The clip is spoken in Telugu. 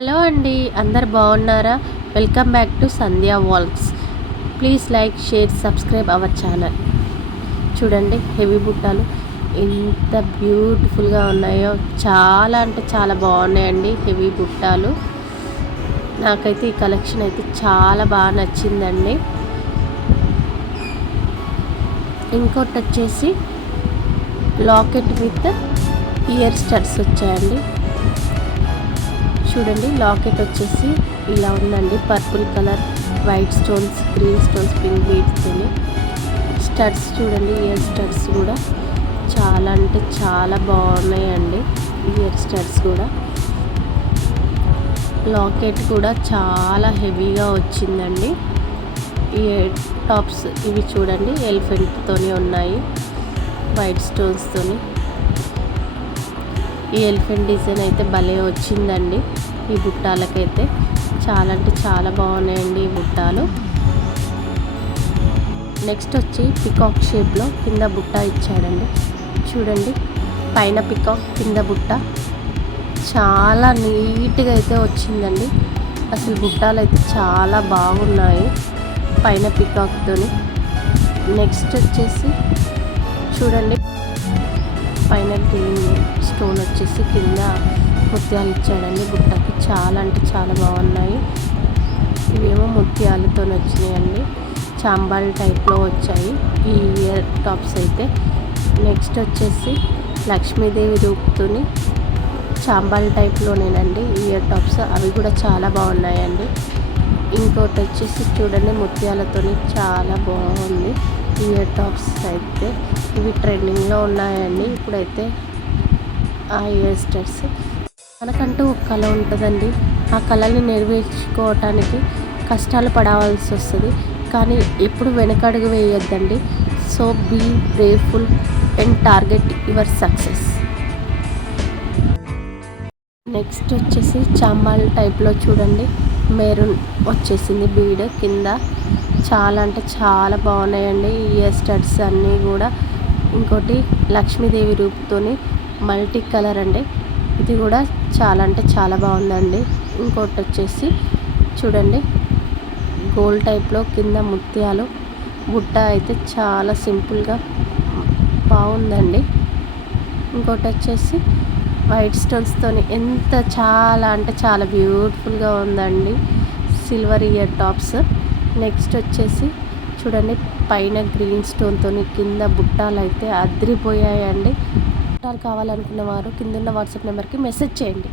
హలో అండి, అందరు బాగున్నారా? Welcome back to Sandhya walks. Please like, share, subscribe our channel. చూడండి, హెవీ బుట్టాలు ఎంత బ్యూటిఫుల్గా ఉన్నాయో. చాలా అంటే చాలా బాగున్నాయండి హెవీ బుట్టాలు. నాకైతే ఈ కలెక్షన్ అయితే చాలా బాగా నచ్చిందండి. ఇంకోటి వచ్చేసి లాకెట్ విత్ ఇయర్ స్టడ్స్ వచ్చాయండి. చూడండి, లాకెట్ వచ్చేసి ఇలా ఉందండి. Purple colour, white stones, green stones, pink బీడ్స్తో స్టడ్స్. చూడండి, ఇయర్ స్టడ్స్ కూడా చాలా అంటే చాలా బాగున్నాయండి. ఇయర్ స్టడ్స్ కూడా, లాకెట్ కూడా చాలా హెవీగా వచ్చిందండి. ఇయర్ టాప్స్ ఇవి చూడండి, ఎలిఫెంట్తోనే ఉన్నాయి, వైట్ స్టోన్స్తోని. ఈ ఎలిఫెంట్ డిజైన్ అయితే భలే వచ్చిందండి. ఈ బుట్టాలకైతే చాలా అంటే చాలా బాగున్నాయండి ఈ బుట్టాలు. నెక్స్ట్ వచ్చి పికాక్ షేప్లో కింద బుట్ట ఇచ్చాడండి. చూడండి, పైన పికాక్, కింద బుట్ట చాలా నీట్గా అయితే వచ్చిందండి. అసలు బుట్టాలు అయితే చాలా బాగున్నాయి పైన పికాక్తోని. నెక్స్ట్ వచ్చేసి చూడండి, పైన గ్రీన్ స్టోన్ వచ్చేసి కింద ముత్యాలు ఇచ్చాడండి బుట్టకి. చాలా అంటే చాలా బాగున్నాయి. ఇవేమో ముత్యాలతో వచ్చినాయండి. చాంబాల్ టైప్లో వచ్చాయి ఈ ఇయర్ టాప్స్ అయితే. నెక్స్ట్ వచ్చేసి లక్ష్మీదేవి రూపుతోని చాంబాల్ టైప్లోనేనండి ఇయర్ టాప్స్. అవి కూడా చాలా బాగున్నాయండి. ఇంకోటి వచ్చేసి చూడండి, ముత్యాలతో చాలా బాగుంది ఇయర్ టాప్స్ అయితే. ఇవి ట్రెండింగ్లో ఉన్నాయండి ఇప్పుడైతే. ఆ ఇయర్ స్టడ్స్ మనకంటూ ఒక కళ ఉంటుందండి. ఆ కళని నెరవేర్చుకోవటానికి కష్టాలు పడవలసి వస్తుంది, కానీ ఎప్పుడు వెనకడుగు వేయొద్దండి. So be braveful and target your success. Next వచ్చేసి చాంబాల్ టైప్లో చూడండి, మెరూన్ వచ్చేసింది బీడ్ కింద. చాలా అంటే చాలా బాగున్నాయండి ఇయర్ స్టడ్స్ అన్నీ కూడా. ఇంకోటి లక్ష్మీదేవి రూపుతోని మల్టీ కలర్ అండి. ఇది కూడా చాలా అంటే చాలా బాగుందండి. ఇంకోటి వచ్చేసి చూడండి, గోల్డ్ టైప్లో కింద ముత్యాలు. బుట్ట అయితే చాలా సింపుల్గా బాగుందండి. ఇంకోటి వచ్చేసి వైట్ స్టోన్స్తోని ఎంత చాలా అంటే చాలా బ్యూటిఫుల్గా ఉందండి సిల్వర్ ఇయర్ టాప్స్. నెక్స్ట్ వచ్చేసి చూడండి, పైన గ్రీన్ స్టోన్తో కింద బుట్టాలు అయితే అదిరిపోయాయండి. బుట్టాలు కావాలనుకున్న వారు కింద ఉన్న వాట్సాప్ నెంబర్కి మెసేజ్ చేయండి.